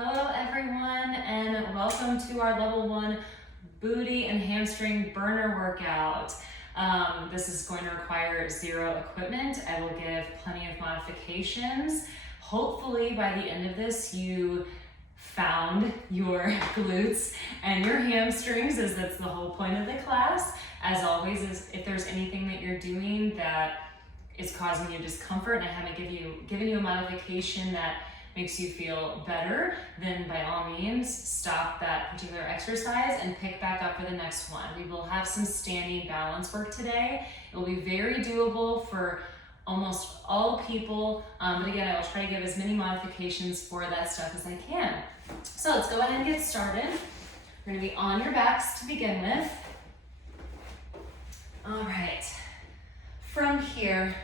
Hello everyone, and welcome to our level 1 booty and hamstring burner workout. This is going to require zero equipment. I will give plenty of modifications. Hopefully by the end of this you found your glutes and your hamstrings, as that's the whole point of the class. As always, if there's anything that you're doing that is causing you discomfort and I haven't given you a modification that makes you feel better, then by all means stop that particular exercise and pick back up for the next one. We will have some standing balance work today. It will be very doable for almost all people, but again, I will try to give as many modifications for that stuff as I can. So let's go ahead and get started. We're going to be on your backs to begin with. All right, from here,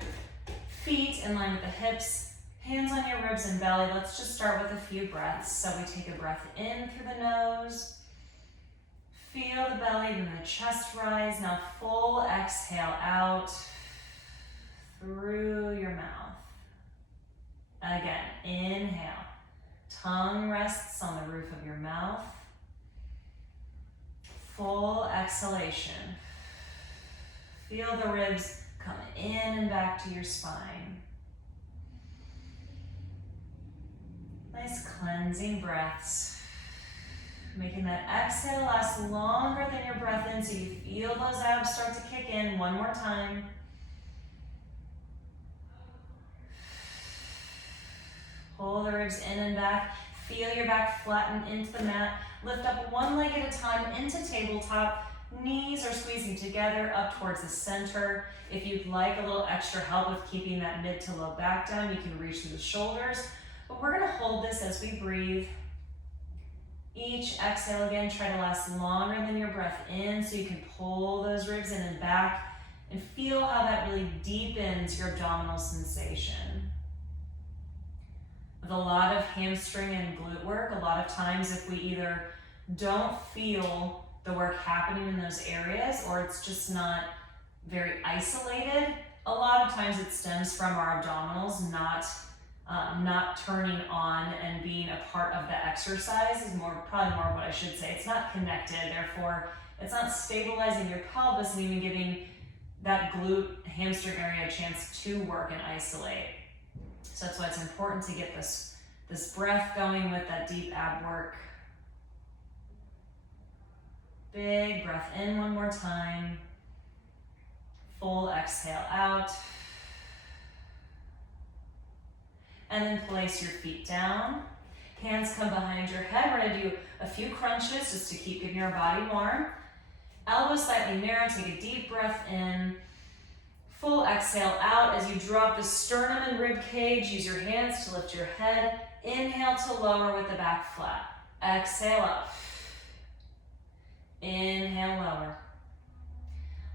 feet in line with the hips, hands on your ribs and belly. Let's just start with a few breaths. So we take a breath in through the nose. Feel the belly and the chest rise. Now full exhale out through your mouth. Again, inhale. Tongue rests on the roof of your mouth. Full exhalation. Feel the ribs come in and back to your spine. Nice cleansing breaths. Making that exhale last longer than your breath in, so you feel those abs start to kick in. One more time. Pull the ribs in and back. Feel your back flatten into the mat. Lift up one leg at a time into tabletop. Knees are squeezing together up towards the center. If you'd like a little extra help with keeping that mid to low back down, you can reach through the shoulders. But we're going to hold this as we breathe. Each exhale again, try to last longer than your breath in, so you can pull those ribs in and back and feel how that really deepens your abdominal sensation. With a lot of hamstring and glute work, a lot of times if we either don't feel the work happening in those areas or it's just not very isolated, a lot of times it stems from our abdominals not turning on and being a part of the exercise is probably more what I should say. It's not connected, therefore it's not stabilizing your pelvis and even giving that glute hamstring area a chance to work and isolate. So that's why it's important to get this breath going with that deep ab work. Big breath in one more time. Full exhale out. And then place your feet down. Hands come behind your head. We're going to do a few crunches just to keep getting your body warm. Elbows slightly narrow. Take a deep breath in. Full exhale out as you drop the sternum and rib cage. Use your hands to lift your head. Inhale to lower with the back flat. Exhale up. Inhale, lower.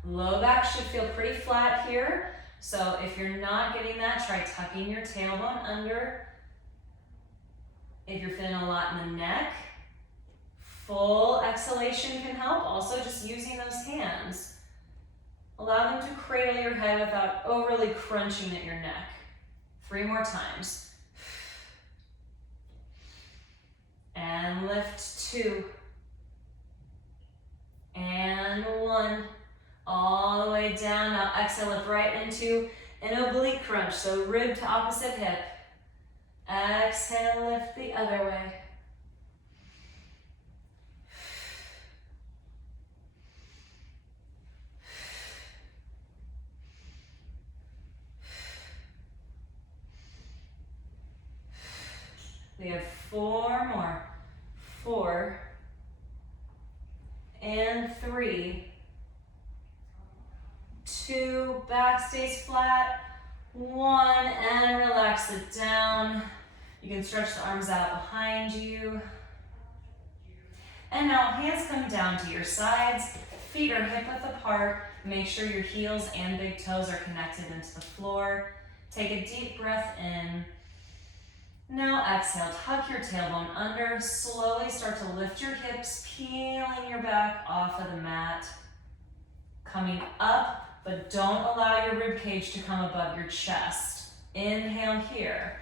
Low back should feel pretty flat here. So if you're not getting that, try tucking your tailbone under. If you're feeling a lot in the neck, full exhalation can help. Also just using those hands. Allow them to cradle your head without overly crunching at your neck. 3 more times. And lift 2. And 1. All the way down. Now exhale, lift right into an oblique crunch. So rib to opposite hip. Exhale, lift the other way. We have 4 more. 4. And 3. 2, back stays flat. 1, and relax it down. You can stretch the arms out behind you. And now hands come down to your sides. Feet are hip width apart. Make sure your heels and big toes are connected into the floor. Take a deep breath in. Now exhale, tuck your tailbone under. Slowly start to lift your hips, peeling your back off of the mat. Coming up, but don't allow your rib cage to come above your chest. Inhale here.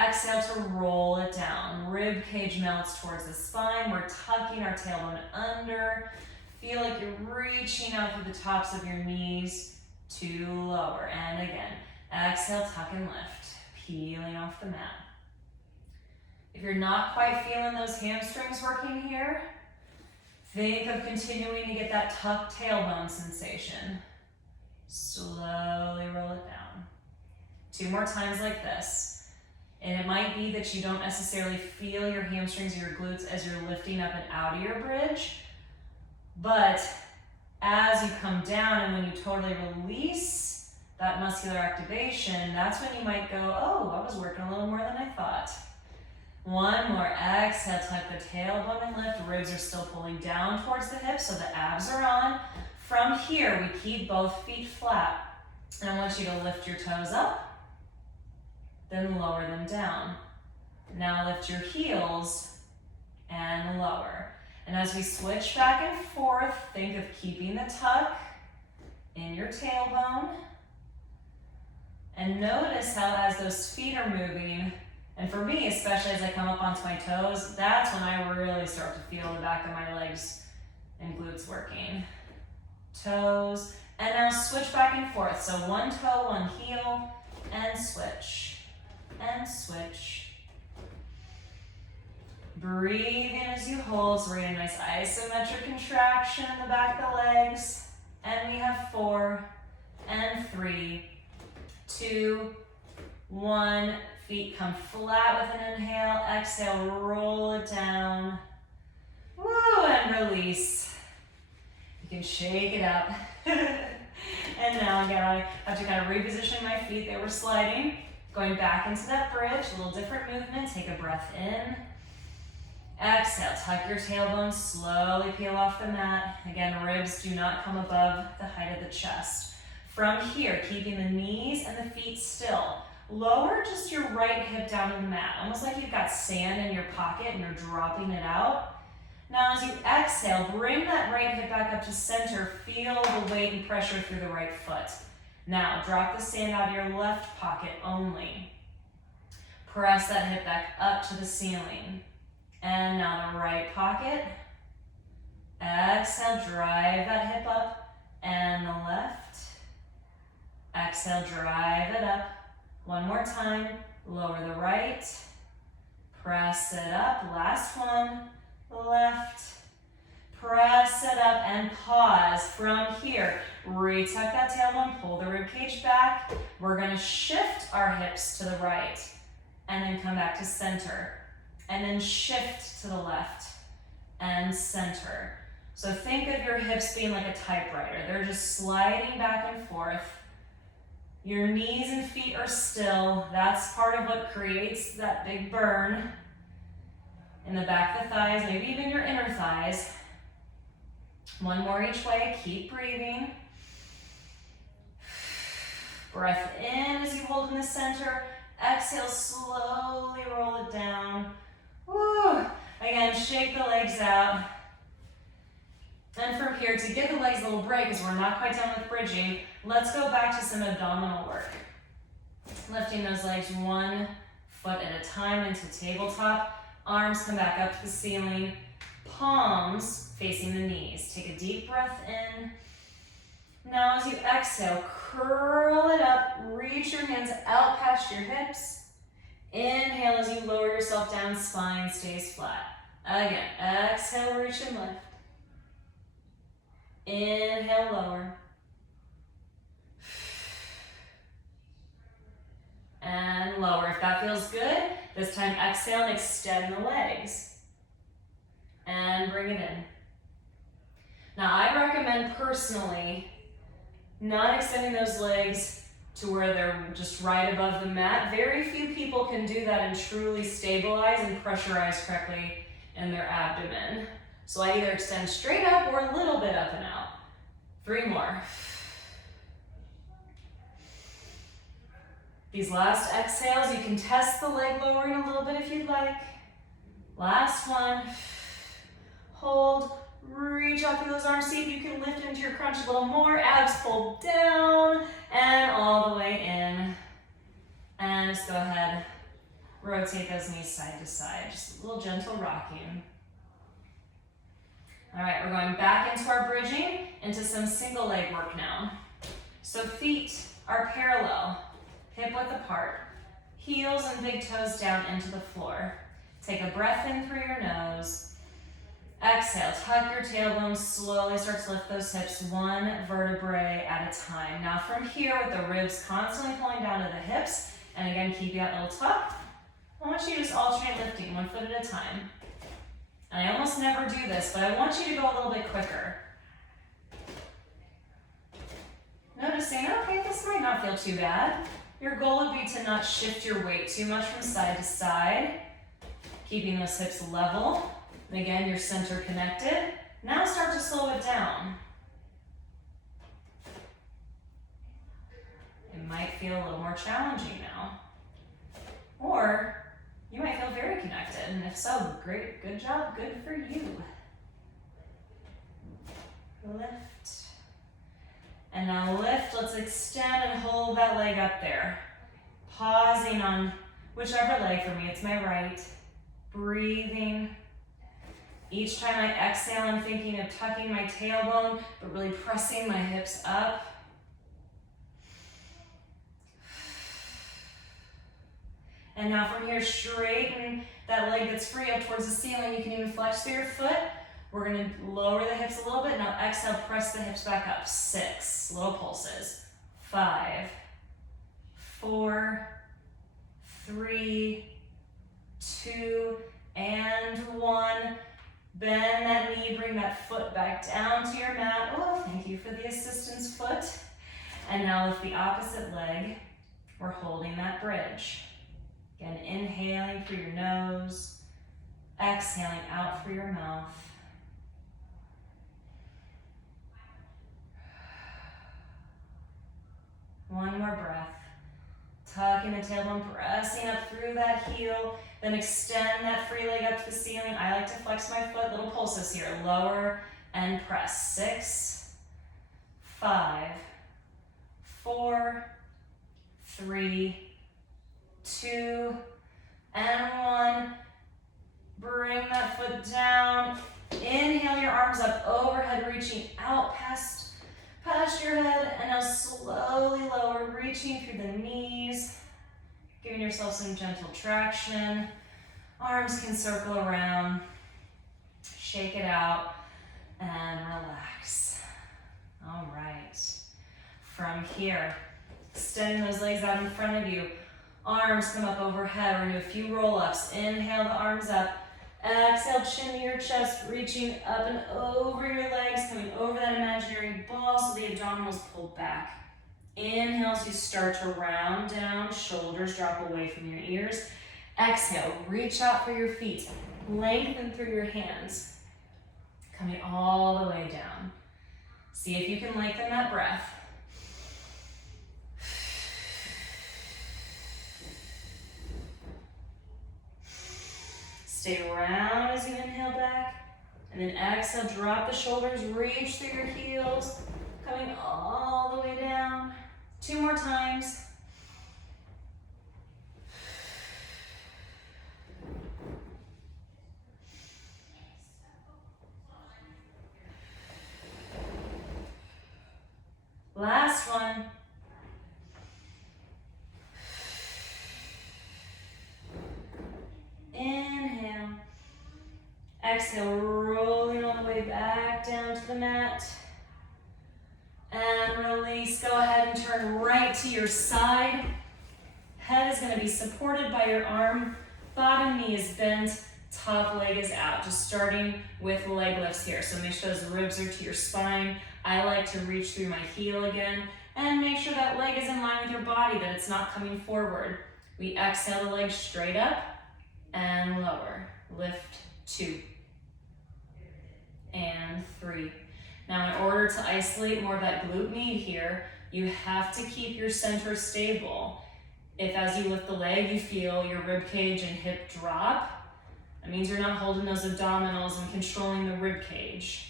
Exhale to roll it down. Rib cage melts towards the spine. We're tucking our tailbone under. Feel like you're reaching out through the tops of your knees to lower. And again, exhale, tuck and lift, peeling off the mat. If you're not quite feeling those hamstrings working here, think of continuing to get that tucked tailbone sensation. Slowly roll it down. 2 more times like this. And it might be that you don't necessarily feel your hamstrings or your glutes as you're lifting up and out of your bridge, but as you come down and when you totally release that muscular activation, that's when you might go, oh, I was working a little more than I thought. 1 more, exhale, tuck the tailbone and lift. Ribs are still pulling down towards the hips, so the abs are on. From here, we keep both feet flat. And I want you to lift your toes up, then lower them down. Now lift your heels and lower. And as we switch back and forth, think of keeping the tuck in your tailbone. And notice how as those feet are moving, and for me, especially as I come up onto my toes, that's when I really start to feel the back of my legs and glutes working. Toes, and now switch back and forth. So 1 toe, 1 heel, and switch, and switch. Breathe in as you hold, so we're getting a nice isometric contraction in the back of the legs. And we have 4, and 3, 2, 1. Feet come flat with an inhale. Exhale, roll it down. Woo, and release. You can shake it up. And now again, I have to kind of reposition my feet. They were sliding. Going back into that bridge, a little different movement. Take a breath in. Exhale, tuck your tailbone, slowly peel off the mat. Again, ribs do not come above the height of the chest. From here, keeping the knees and the feet still. Lower just your right hip down in the mat, almost like you've got sand in your pocket and you're dropping it out. Now as you exhale, bring that right hip back up to center. Feel the weight and pressure through the right foot. Now drop the sand out of your left pocket only. Press that hip back up to the ceiling. And now the right pocket. Exhale, drive that hip up. And the left. Exhale, drive it up. 1 more time. Lower the right. Press it up. Last one. Left. Press it up and pause. From here, retuck that tailbone, pull the ribcage back. We're going to shift our hips to the right and then come back to center. And then shift to the left and center. So think of your hips being like a typewriter. They're just sliding back and forth. Your knees and feet are still. That's part of what creates that big burn in the back of the thighs, maybe even your inner thighs. 1 more each way. Keep breathing. Breath in as you hold in the center. Exhale, slowly roll it down. Woo. Again, shake the legs out. And from here, to give the legs a little break, because we're not quite done with bridging, let's go back to some abdominal work. Lifting those legs 1 foot at a time into tabletop. Arms come back up to the ceiling. Palms facing the knees. Take a deep breath in. Now as you exhale, curl it up. Reach your hands out past your hips. Inhale as you lower yourself down, spine stays flat. Again, exhale, reach and lift. Inhale, lower. And lower. If that feels good, this time exhale and extend the legs. And bring it in. Now I recommend personally not extending those legs to where they're just right above the mat. Very few people can do that and truly stabilize and pressurize correctly in their abdomen. So I either extend straight up or a little bit up and out. 3 more. These last exhales, you can test the leg lowering a little bit if you'd like. Last one. Hold, reach out through those arms. See if you can lift into your crunch a little more. Abs pull down and all the way in. And just go ahead, Rotate those knees side to side, just a little gentle rocking. All right, we're going back into our bridging, into some single leg work now. So feet are parallel, hip width apart, heels and big toes down into the floor. Take a breath in through your nose. Exhale, tuck your tailbone, slowly start to lift those hips one vertebrae at a time. Now from here, with the ribs constantly pulling down to the hips, and again, keep that little tuck, I want you to just alternate lifting one foot at a time. And I almost never do this, but I want you to go a little bit quicker. Noticing, okay, this might not feel too bad. Your goal would be to not shift your weight too much from side to side, keeping those hips level. And again, your center connected. Now start to slow it down. It might feel a little more challenging now. Or you might feel very connected, and if so, great, good job, good for you. Lift. And now lift, let's extend and hold that leg up there. Pausing on whichever leg, for me it's my right. Breathing. Each time I exhale, I'm thinking of tucking my tailbone, but really pressing my hips up. And now from here, straighten that leg that's free up towards the ceiling. You can even flex through your foot. We're gonna lower the hips a little bit. Now exhale, press the hips back up. 6, slow pulses. 5, 4, 3, 2, and 1. Bend that knee, bring that foot back down to your mat. Oh, thank you for the assistance foot. And now lift the opposite leg. We're holding that bridge. Again, inhaling through your nose, exhaling out through your mouth. One more breath. Tucking the tailbone, pressing up through that heel, then extend that free leg up to the ceiling. I like to flex my foot, little pulses here. Lower and press. 6, 5, 4, 3, 2, and 1. Bring that foot down. Inhale your arms up overhead, reaching out past your head, and now slowly lower, reaching through the knees, giving yourself some gentle traction. Arms can circle around. Shake it out and relax. All right. From here, extending those legs out in front of you. Arms come up overhead. We're gonna do a few roll-ups. Inhale the arms up. Exhale, chin to your chest, reaching up and over your legs, coming over that imaginary ball so the abdominals pull back. Inhale as you start to round down, shoulders drop away from your ears. Exhale, reach out for your feet. Lengthen through your hands, coming all the way down. See if you can lengthen that breath. Stay around as you inhale back, and then exhale, drop the shoulders, reach through your heels, coming all the way down. 2 more times. Last one. Inhale. Exhale, rolling all the way back down to the mat. And release. Go ahead and turn right to your side. Head is going to be supported by your arm. Bottom knee is bent. Top leg is out. Just starting with leg lifts here. So make sure those ribs are to your spine. I like to reach through my heel again. And make sure that leg is in line with your body, that it's not coming forward. We exhale the leg straight up and lower. Lift 2 and 3. Now in order to isolate more of that glute med here, you have to keep your center stable. If as you lift the leg, you feel your rib cage and hip drop, that means you're not holding those abdominals and controlling the rib cage.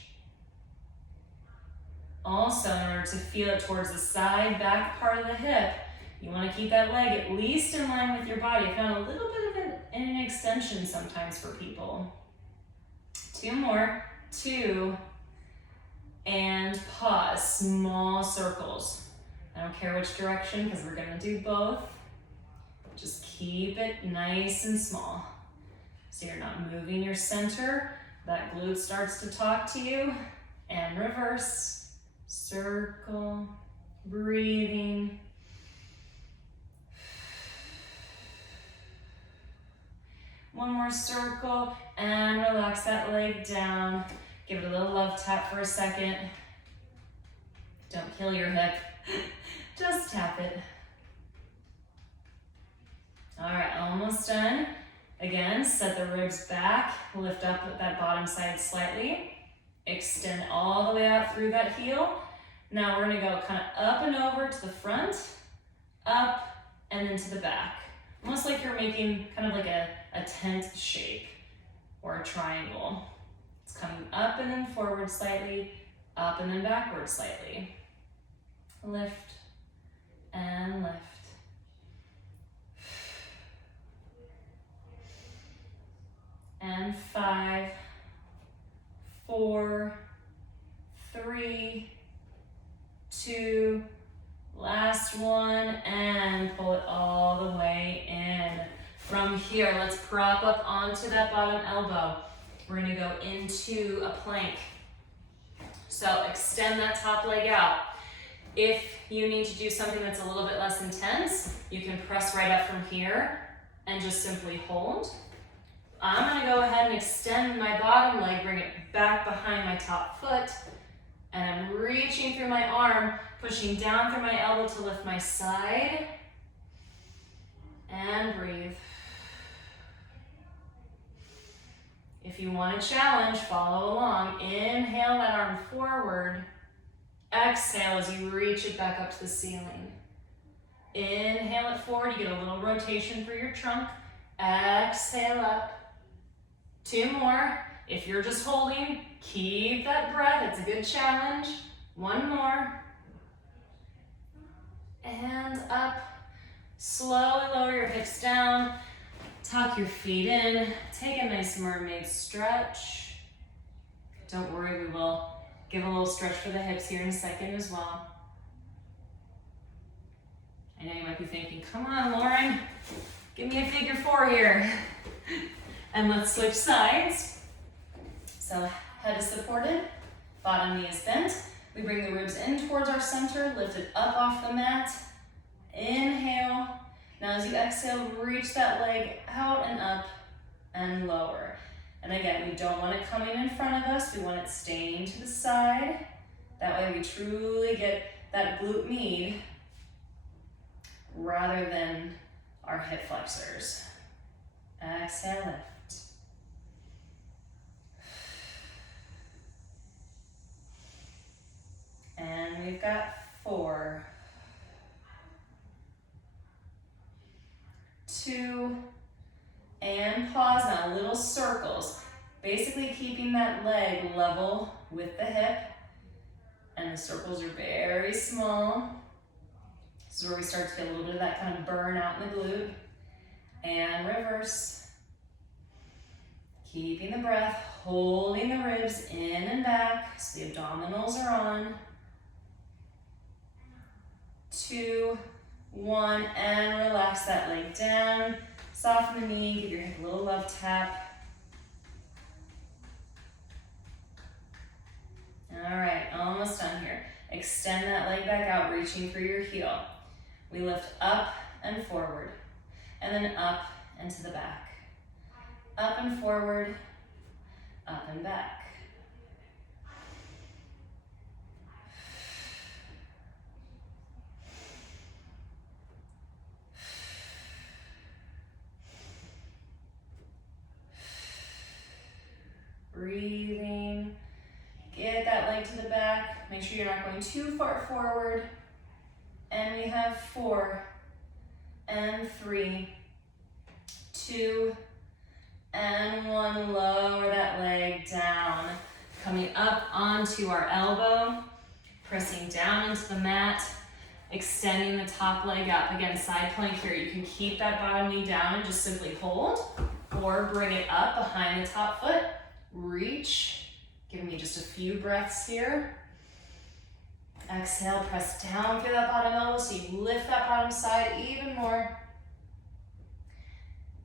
Also, in order to feel it towards the side, back part of the hip, you want to keep that leg at least in line with your body. If not a little bit of an in an extension sometimes for people. 2 more, 2, and pause, small circles. I don't care which direction because we're gonna do both. Just keep it nice and small. So you're not moving your center, that glute starts to talk to you, and reverse, circle, breathing. One more circle, and relax that leg down. Give it a little love tap for a second. Don't kill your hip, just tap it. All right, almost done. Again, set the ribs back, lift up that bottom side slightly, extend all the way out through that heel. Now we're gonna go kind of up and over to the front, up, and then to the back. Almost like you're making kind of like a tent shape or a triangle. It's coming up and then forward slightly, up and then backward slightly. Lift and lift. And 5, 4, 3, 2, last one, and pull it all the way in. From here, let's prop up onto that bottom elbow. We're gonna go into a plank. So extend that top leg out. If you need to do something that's a little bit less intense, you can press right up from here and just simply hold. I'm gonna go ahead and extend my bottom leg, bring it back behind my top foot, and I'm reaching through my arm, pushing down through my elbow to lift my side, and breathe. If you want a challenge, follow along. Inhale that arm forward. Exhale as you reach it back up to the ceiling. Inhale it forward, you get a little rotation for your trunk. Exhale up. 2 more. If you're just holding, keep that breath. It's a good challenge. 1 more. And up. Slowly lower your hips down. Tuck your feet in. Take a nice mermaid stretch. Don't worry, we will give a little stretch for the hips here in a second as well. I know you might be thinking, come on, Lauren, give me a figure 4 here. And let's switch sides. So head is supported, bottom knee is bent. We bring the ribs in towards our center, lift it up off the mat. Inhale. Now as you exhale, reach that leg out and up and lower. And again, we don't want it coming in front of us. We want it staying to the side. That way we truly get that glute med rather than our hip flexors. Exhale, lift. And we've got 4, 2, and pause now, little circles. Basically keeping that leg level with the hip, and the circles are very small. This is where we start to get a little bit of that kind of burn out in the glute. And reverse. Keeping the breath, holding the ribs in and back so the abdominals are on. 2, 1, and relax that leg down. Soften the knee, give your hip a little love tap. All right, almost done here. Extend that leg back out, reaching for your heel. We lift up and forward, and then up and to the back. Up and forward, up and back. Breathing. Get that leg to the back. Make sure you're not going too far forward. And we have 4 and 3, 2, and 1. Lower that leg down. Coming up onto our elbow, pressing down into the mat. Extending the top leg up. Again, side plank here. You can keep that bottom knee down and just simply hold, or bring it up behind the top foot. Reach. Give me just a few breaths here. Exhale, press down through that bottom elbow so you lift that bottom side even more.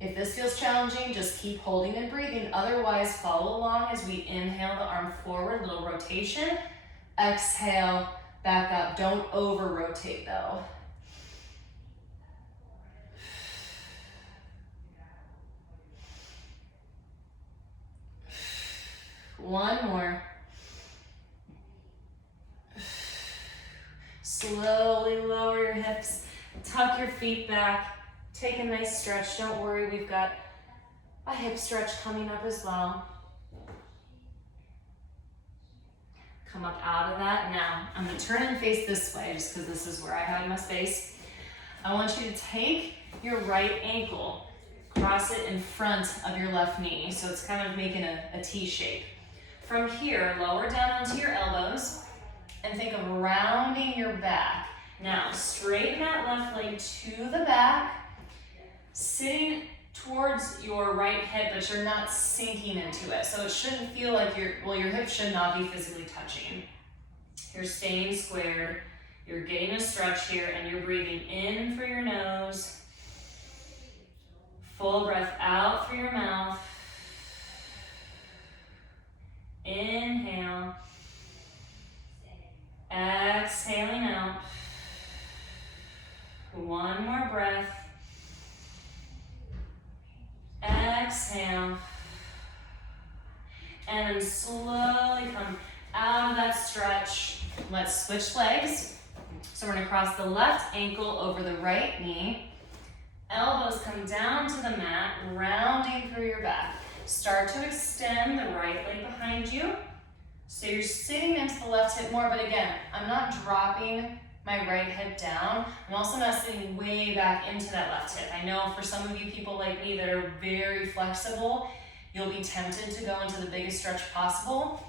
If this feels challenging, just keep holding and breathing. Otherwise, follow along as we inhale the arm forward, little rotation. Exhale, back up. Don't over rotate though. One more. Slowly lower your hips, tuck your feet back, take a nice stretch. Don't worry, we've got a hip stretch coming up as well. Come up out of that. Now, I'm gonna turn and face this way just because this is where I have my space. I want you to take your right ankle, cross it in front of your left knee. So it's kind of making a T shape. From here, lower down onto your elbows and think of rounding your back. Now, straighten that left leg to the back, sitting towards your right hip, but you're not sinking into it. So it shouldn't feel like your hips should not be physically touching. You're staying squared, you're getting a stretch here, and you're breathing in through your nose. Full breath out through your mouth. Inhale. Exhaling out. One more breath. Exhale. And then slowly come out of that stretch. Let's switch legs. So we're gonna cross the left ankle over the right knee. Elbows come down to the mat, rounding through your back. Start to extend the right leg behind you. So you're sitting into the left hip more, but again, I'm not dropping my right hip down. I'm also not sitting way back into that left hip. I know for some of you people like me that are very flexible, you'll be tempted to go into the biggest stretch possible,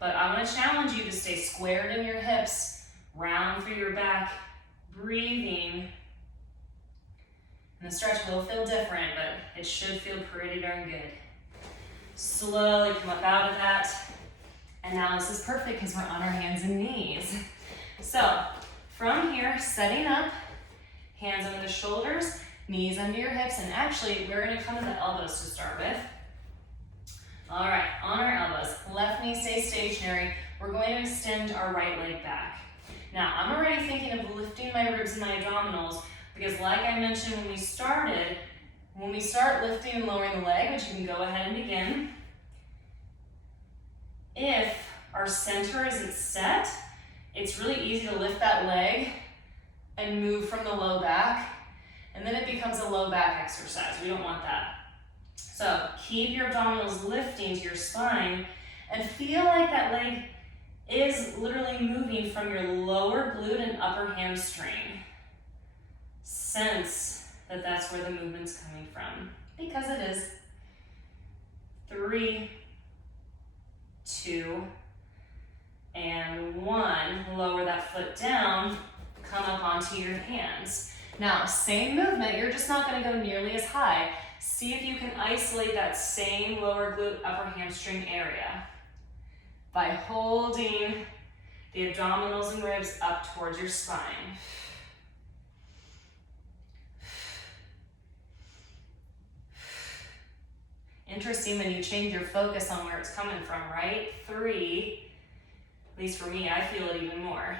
but I'm gonna challenge you to stay squared in your hips, round through your back, breathing. And the stretch will feel different, but it should feel pretty darn good. Slowly come up out of that. And now this is perfect because we're on our hands and knees. So from here, setting up, hands under the shoulders, knees under your hips, and actually we're gonna come to the elbows to start with. All right, on our elbows, left knee stays stationary. We're going to extend our right leg back. Now, I'm already thinking of lifting my ribs and my abdominals because like I mentioned when we started, when we start lifting and lowering the leg, which you can go ahead and begin, if our center isn't set, it's really easy to lift that leg and move from the low back, and then it becomes a low back exercise. We don't want that. So keep your abdominals lifting to your spine and feel like that leg is literally moving from your lower glute and upper hamstring. Sense that that's where the movement's coming from, because it is. 3, 2, and 1. Lower that foot down, come up onto your hands. Now, same movement, you're just not gonna go nearly as high. See if you can isolate that same lower glute, upper hamstring area by holding the abdominals and ribs up towards your spine. Interesting when you change your focus on where it's coming from, right? 3, at least for me, I feel it even more.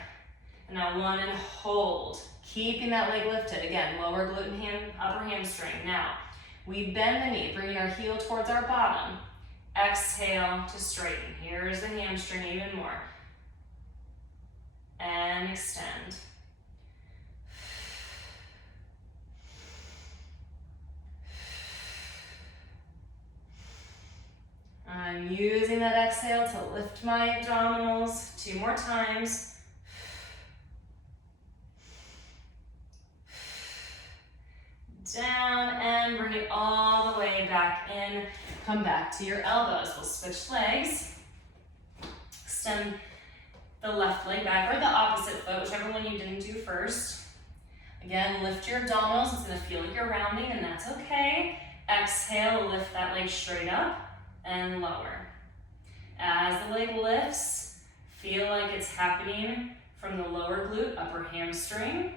And now 1 and hold, keeping that leg lifted. Again, lower glute and upper hamstring. Now, we bend the knee, bringing our heel towards our bottom. Exhale to straighten. Here's the hamstring even more. And extend. I'm using that exhale to lift my abdominals 2 more times. Down and bring it all the way back in. Come back to your elbows. We'll switch legs. Extend the left leg back or the opposite foot, whichever one you didn't do first. Again, lift your abdominals. It's gonna feel like you're rounding, and that's okay. Exhale, lift that leg straight up and lower. As the leg lifts, feel like it's happening from the lower glute, upper hamstring.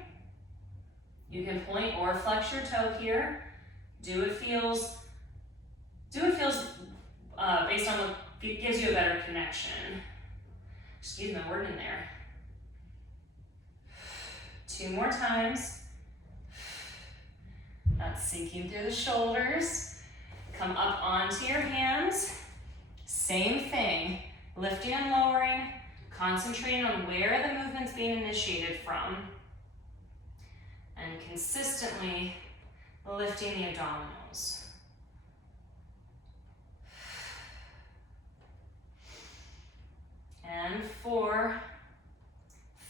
You can point or flex your toe here. Do what feels based on what gives you a better connection. Excuse my word in there. 2 more times. That's sinking through the shoulders. Come up onto your hands. Same thing, lifting and lowering, concentrating on where the movement's being initiated from, and consistently lifting the abdominals. And 4,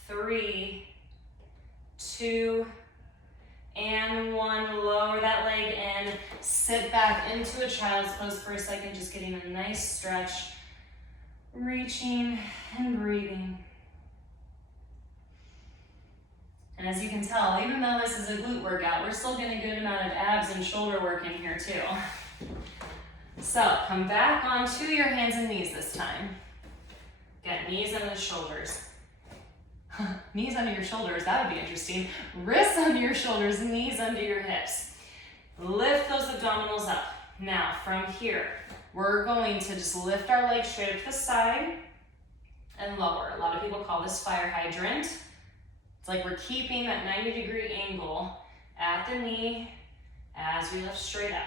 3, 2, and 1. Lower that leg in. Sit back into a child's pose for a second, just getting a nice stretch. Reaching and breathing. And as you can tell, even though this is a glute workout, we're still getting a good amount of abs and shoulder work in here too. So come back onto your hands and knees this time. Get knees under the shoulders. Knees under your shoulders, that would be interesting. Wrists under your shoulders, knees under your hips. Lift those abdominals up. Now from here, we're going to just lift our legs straight up to the side and lower. A lot of people call this fire hydrant. It's like we're keeping that 90-degree angle at the knee as we lift straight up.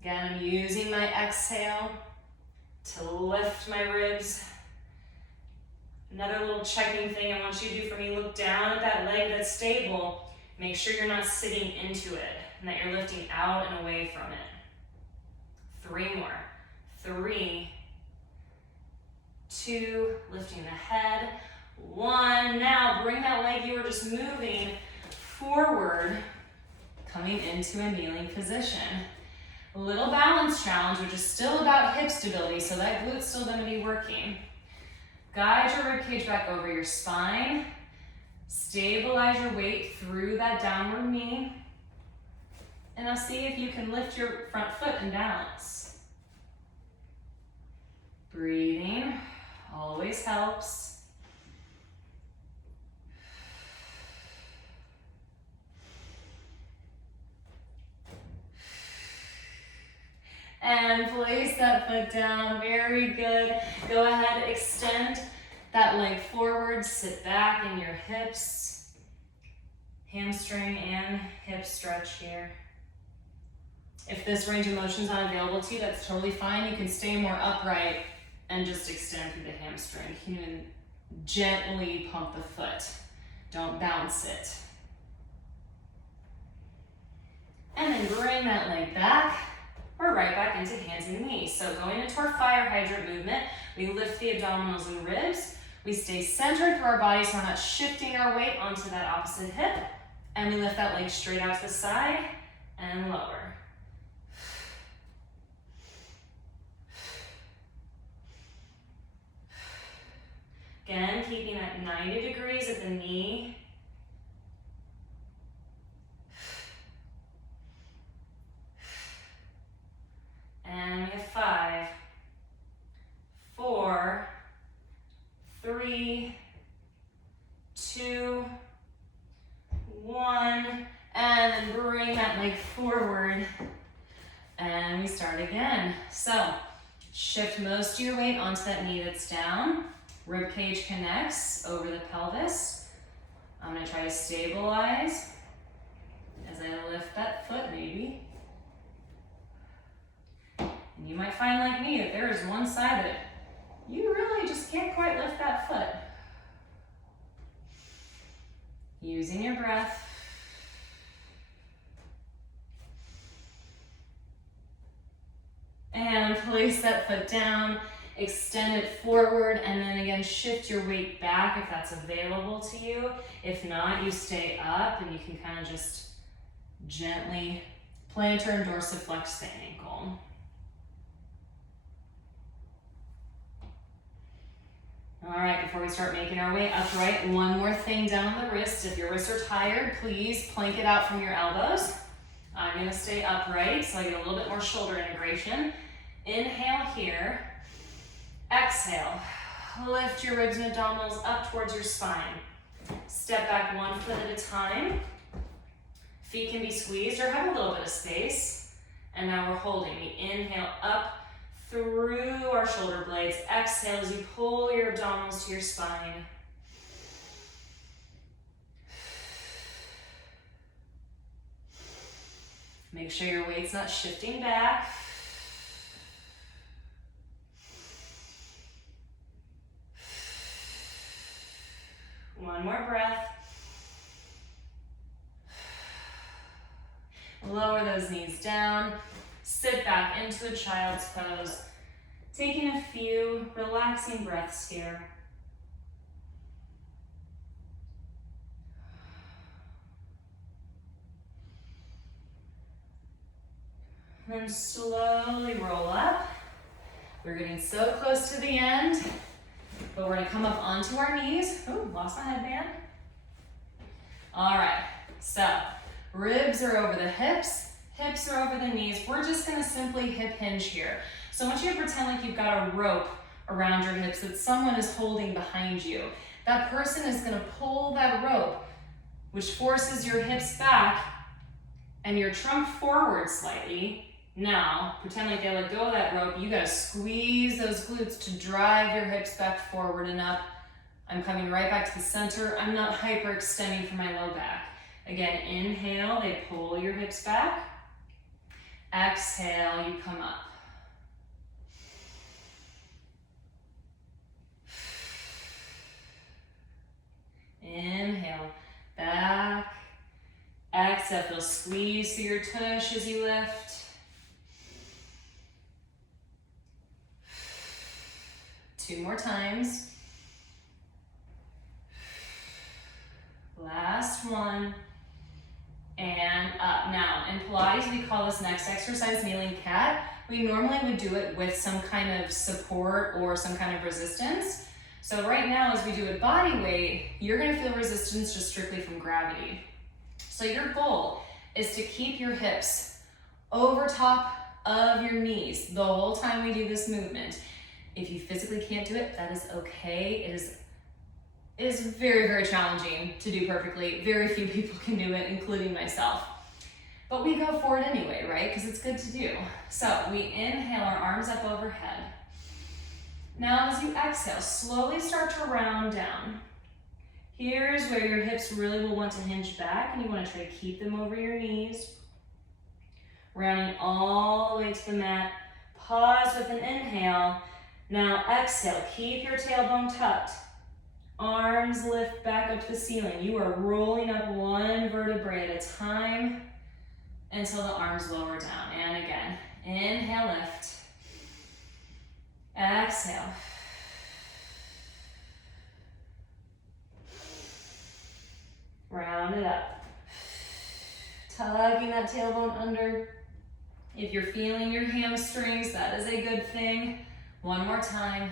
Again, I'm using my exhale to lift my ribs. Another little checking thing I want you to do for me, look down at that leg that's stable. Make sure you're not sitting into it and that you're lifting out and away from it. 3 more. 3, 2, lifting the head. 1, now bring that leg you were just moving forward, coming into a kneeling position. A little balance challenge, which is still about hip stability, so that glute's still gonna be working. Guide your ribcage back over your spine. Stabilize your weight through that downward knee. And now see if you can lift your front foot and balance. Breathing always helps. And place that foot down, very good. Go ahead, extend that leg forward, sit back in your hips. Hamstring and hip stretch here. If this range of motion is not available to you, that's totally fine. You can stay more upright and just extend through the hamstring. You can gently pump the foot. Don't bounce it. And then bring that leg back. We're right back into hands and knees. So going into our fire hydrant movement, we lift the abdominals and ribs. We stay centered through our body so we're not shifting our weight onto that opposite hip. And we lift that leg straight out to the side and lower. Again, keeping at 90 degrees at the knee. And we have 5, 4, 3, 2, 1, and then bring that leg forward. And we start again. So shift most of your weight onto that knee that's down. Rib cage connects over the pelvis. I'm gonna try to stabilize as I lift that foot maybe. And you might find like me that there is one side that you really just can't quite lift that foot. Using your breath. And place that foot down, extend it forward, and then again shift your weight back if that's available to you. If not, you stay up and you can kind of just gently plantar and dorsiflex the ankle. All right, before we start making our way upright, one more thing down on the wrist. If your wrists are tired, please plank it out from your elbows. I'm gonna stay upright so I get a little bit more shoulder integration. Inhale here. Exhale. Lift your ribs and abdominals up towards your spine. Step back 1 foot at a time. Feet can be squeezed or have a little bit of space. And now we're holding. We inhale up through our shoulder blades. Exhale as you pull your abdominals to your spine. Make sure your weight's not shifting back. One more breath. Lower those knees down. Sit back into a child's pose. Taking a few relaxing breaths here. Then slowly roll up. We're getting so close to the end, but we're gonna come up onto our knees. Ooh, lost my headband. All right, so ribs are over the hips, hips are over the knees. We're just gonna simply hip hinge here. So I want you to pretend like you've got a rope around your hips that someone is holding behind you. That person is gonna pull that rope, which forces your hips back and your trunk forward slightly. Now, pretend like they let go of that rope. You gotta squeeze those glutes to drive your hips back forward and up. I'm coming right back to the center. I'm not hyperextending from my low back. Again, inhale, they pull your hips back. Exhale, you come up. Inhale, back. Exhale, feel squeeze through your tush as you lift. Two more times. Last one. And up. Now, in Pilates, we call this next exercise kneeling cat. We normally would do it with some kind of support or some kind of resistance. So right now, as we do it body weight, you're gonna feel resistance just strictly from gravity. So your goal is to keep your hips over top of your knees the whole time we do this movement. If you physically can't do it, that is okay. It is very, very challenging to do perfectly. Very few people can do it, including myself. But we go for it anyway, right? Because it's good to do. So we inhale, our arms up overhead. Now as you exhale, slowly start to round down. Here's where your hips really will want to hinge back, and you want to try to keep them over your knees. Rounding all the way to the mat. Pause with an inhale. Now exhale, keep your tailbone tucked. Arms lift back up to the ceiling. You are rolling up one vertebrae at a time until the arms lower down. And again, inhale, lift. Exhale. Round it up. Tugging that tailbone under. If you're feeling your hamstrings, that is a good thing. One more time.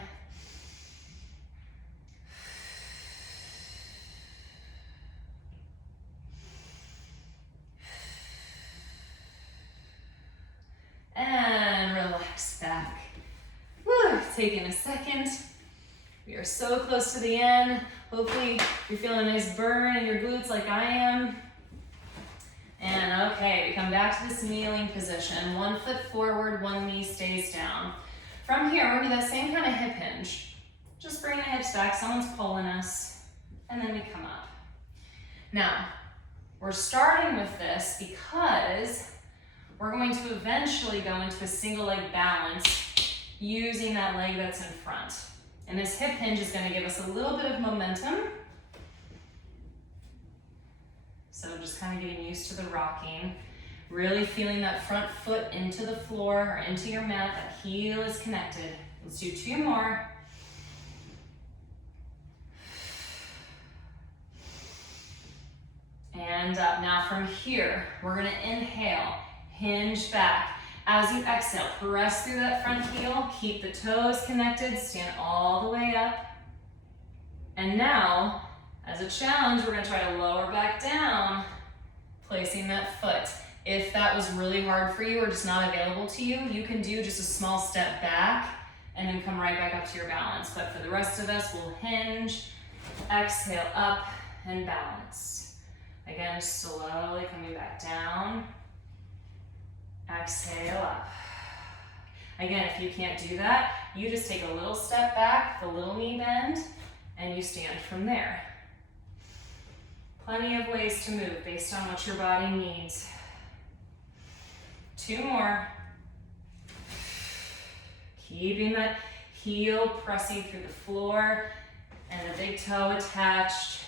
And relax back. Woo, taking a second. We are so close to the end. Hopefully you're feeling a nice burn in your glutes like I am. And okay, we come back to this kneeling position. 1 foot forward, one knee stays down. From here, we're gonna do that same kind of hip hinge. Just bring the hips back, someone's pulling us, and then we come up. Now, we're starting with this because we're going to eventually go into a single leg balance using that leg that's in front. And this hip hinge is gonna give us a little bit of momentum. So just kind of getting used to the rocking. Really feeling that front foot into the floor or into your mat, that heel is connected. Let's do 2 more. And up. Now from here, we're gonna inhale, hinge back. As you exhale, press through that front heel, keep the toes connected, stand all the way up. And now, as a challenge, we're gonna try to lower back down, placing that foot. If that was really hard for you or just not available to you, you can do just a small step back and then come right back up to your balance. But for the rest of us, we'll hinge, exhale up, and balance. Again, slowly coming back down, exhale up. Again, if you can't do that, you just take a little step back, the little knee bend, and you stand from there. Plenty of ways to move based on what your body needs. 2 more. Keeping that heel pressing through the floor and the big toe attached.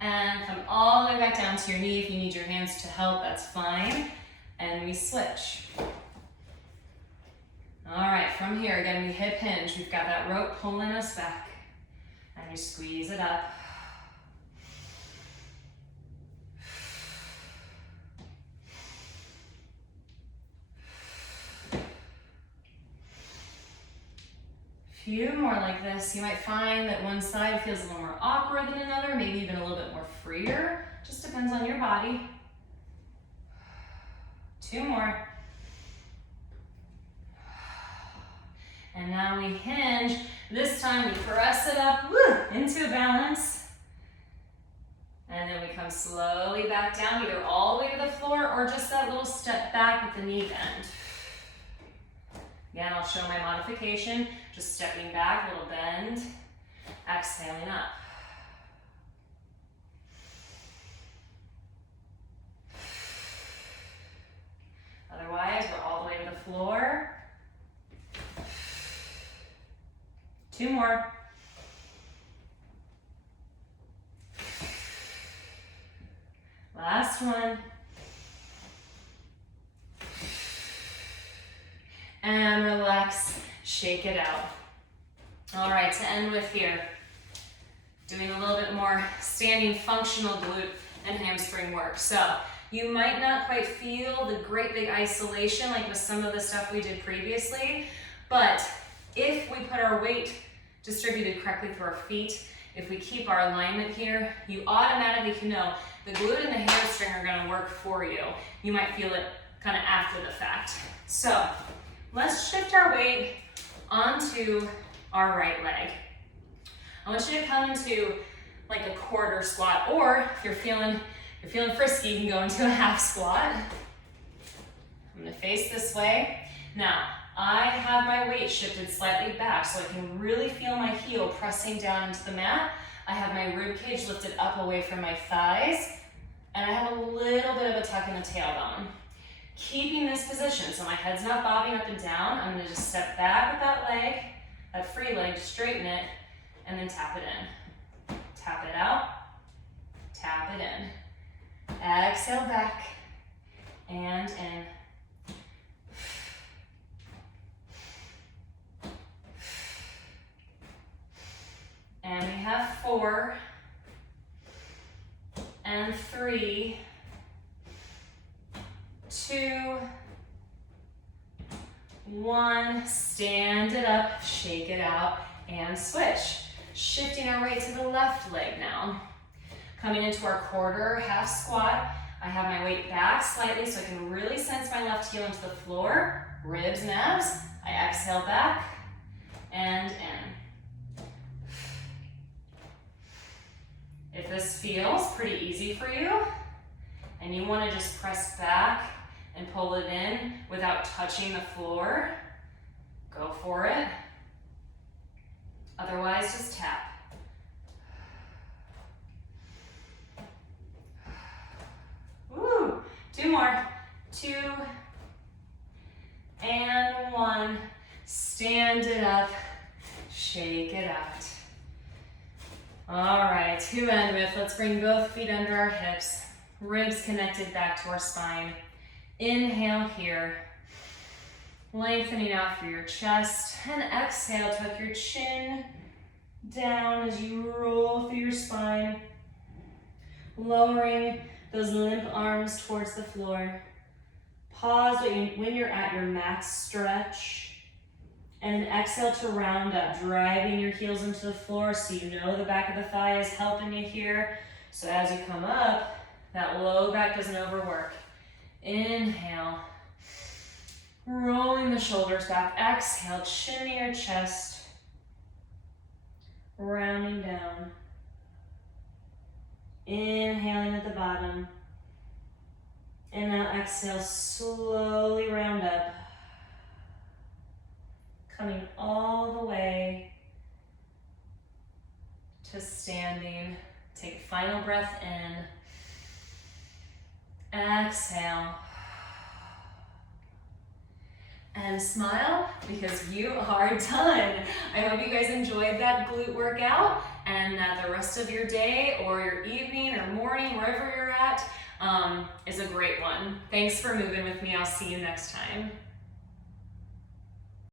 And come all the way back down to your knee. If you need your hands to help, that's fine. And we switch. All right, from here, again, we hip hinge. We've got that rope pulling us back. And you squeeze it up. Few more like this. You might find that one side feels a little more awkward than another, maybe even a little bit more freer. Just depends on your body. 2 more. And now we hinge. This time we press it up into a balance. And then we come slowly back down, either all the way to the floor or just that little step back with the knee bend. Again, I'll show my modification. Just stepping back, little bend, exhaling up. Otherwise, we're all the way to the floor. 2 more. Last one. And relax, shake it out. All right, to end with here, doing a little bit more standing functional glute and hamstring work. So you might not quite feel the great big isolation like with some of the stuff we did previously, but if we put our weight distributed correctly through our feet, if we keep our alignment here, you automatically know the glute and the hamstring are gonna work for you. You might feel it kind of after the fact. So let's shift our weight onto our right leg. I want you to come into like a quarter squat, or if you're feeling frisky, you can go into a half squat. I'm gonna face this way. Now, I have my weight shifted slightly back so I can really feel my heel pressing down into the mat. I have my rib cage lifted up away from my thighs, and I have a little bit of a tuck in the tailbone. Keeping this position, so my head's not bobbing up and down. I'm gonna just step back with that leg, that free leg, straighten it, and then tap it in. Tap it out, tap it in. Exhale back, and in. And we have 4, and 3, 2, 1. Stand it up, shake it out, and switch. Shifting our weight to the left leg now. Coming into our quarter half squat. I have my weight back slightly so I can really sense my left heel into the floor. Ribs and abs. I exhale back and in. If this feels pretty easy for you and you want to just press back and pull it in without touching the floor, go for it. Otherwise, just tap. Woo! 2 more. 2 and 1. Stand it up, shake it out. All right, to end with, let's bring both feet under our hips, ribs connected back to our spine. Inhale here, lengthening out through your chest, and exhale, tuck your chin down as you roll through your spine, lowering those limp arms towards the floor. Pause when you're at your max stretch, And then exhale to round up, driving your heels into the floor so you know the back of the thigh is helping you here. So as you come up, that low back doesn't overwork. Inhale, rolling the shoulders back. Exhale, chin to your chest, rounding down. Inhaling at the bottom. And now exhale, slowly round up. Coming all the way to standing. Take a final breath in. Exhale. And smile because you are done. I hope you guys enjoyed that glute workout and that the rest of your day or your evening or morning, wherever you're at, is a great one. Thanks for moving with me. I'll see you next time.